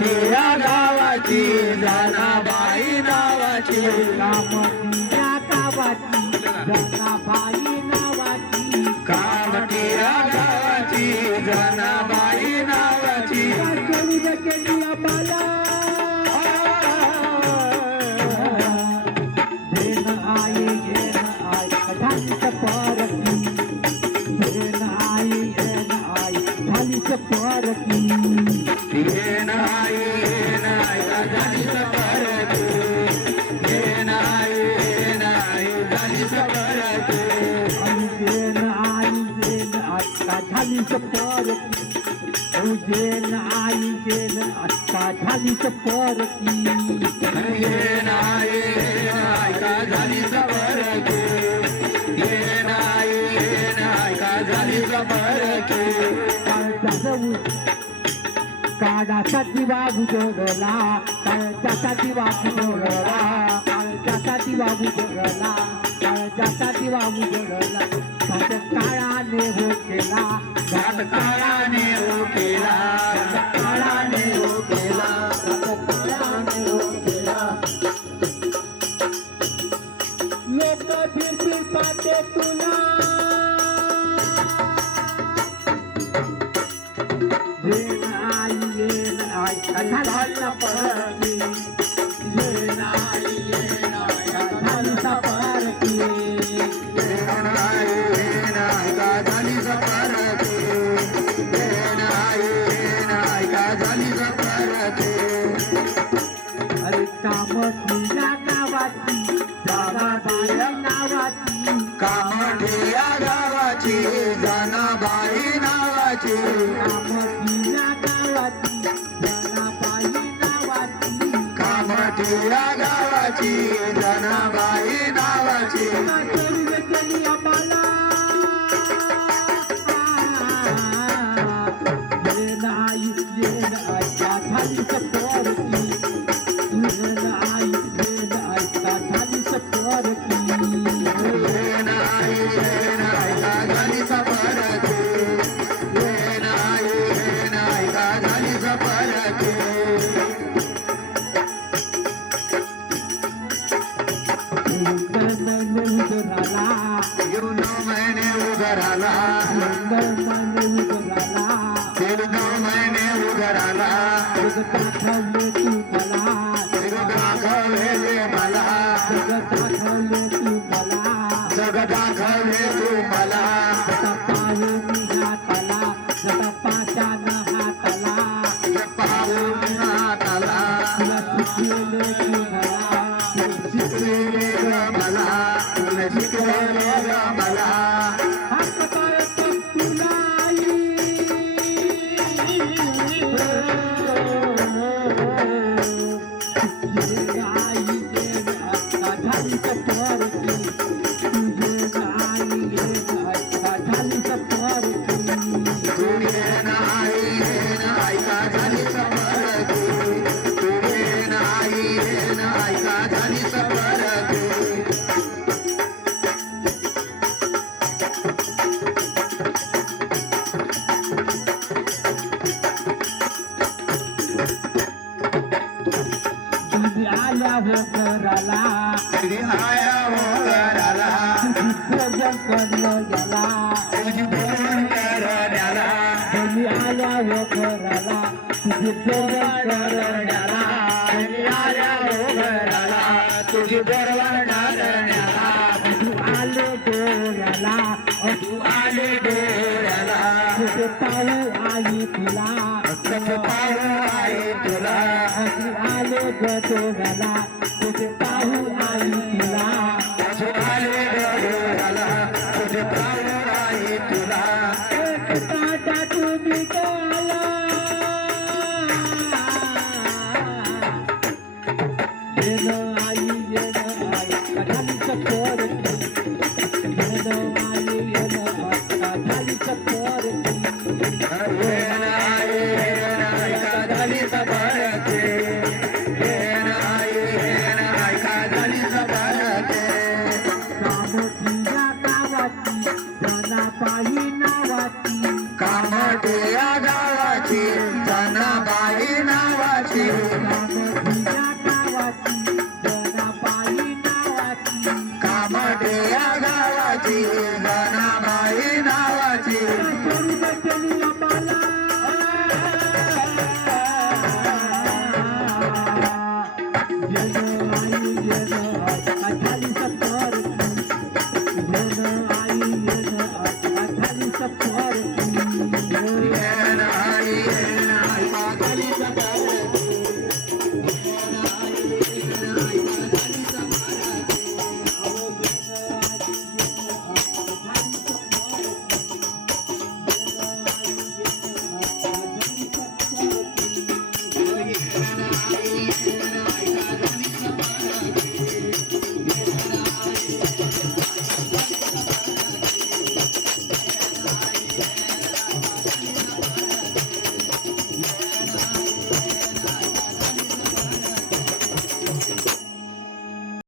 कामठिया गावाची जनाबाई नावाची कामठिया गावाची जनाबाई नावाची कामठिया गावाची जनाबाई नावाची केली आम्हाला घेन आई झालीच परकी घेन आई झालीच परकी हे नाही झाली सफर हे नाही झाली सफर जेन आई झालीच परकी जेन आई झालीच परकी हे नाही झाली सफर हे नाही झाली सफर काळजाचा दिवा बुजवला काळजाचा दिवा बुजवला काळजाचा दिवा बुजवला काळजाचा दिवा बुजवला घाट काळाने हो केला घाट काळाने हो केला काळाने हो केला काळाने हो केला लोक फिरतील पाहते तुला जेन आई झालीच परकी जेन आई झालीच परकी झाली सफर झाली सफर अरे कामठिया गावाची जनाबाई नावाची कामठिया गावाची जनाबाई नावाची कामठिया गावाची जनाबाई नावाची कामठिया गावाची जनाबाई नावाची केली आम्हाला जेन आई झालीच परकी जेन आई झालीच परकी झाली सफर झाली सफर 9 महिने उघराला 9 महिने उघराला दाखवले तू मला दाखवले मला दाखवले तू मला जग दाखवले तू मला पाहून हाताला पाच्या हाताला पाहून हाताला शिकलेले तू मला शिकलेले मला शिकलेले मला हात पाय तुला झालीच परकी तुझे झालीच परकी तुझे नाही झाली सफर तुझे नाही झाली सफर आल्या हो कराला आया हो घराला भजन करलं गेला तुझी बोलून करण्याला आल्या हो कराला तुझे भजन करण्याला आल्या हो घराला तुझी बरोबर करण्याला तू आले डोळ्याला तू आले डोळ्याला तुझे पाहू आई तुला कसं पाहू आहे तुला तू आले डोळ्याला तुझे पाहू आई तुला कसं आले डोळ्याला तुझे पाहू आहे तुला एक ताटा तुम्ही गाला जेन आई झालीच परकी जेन आई झालीच परकी झाली सफर झाली सफर कामठिया गावाची जनाबाई नावाची कामठिया गावाची जनाबाई नावाची मोठी हो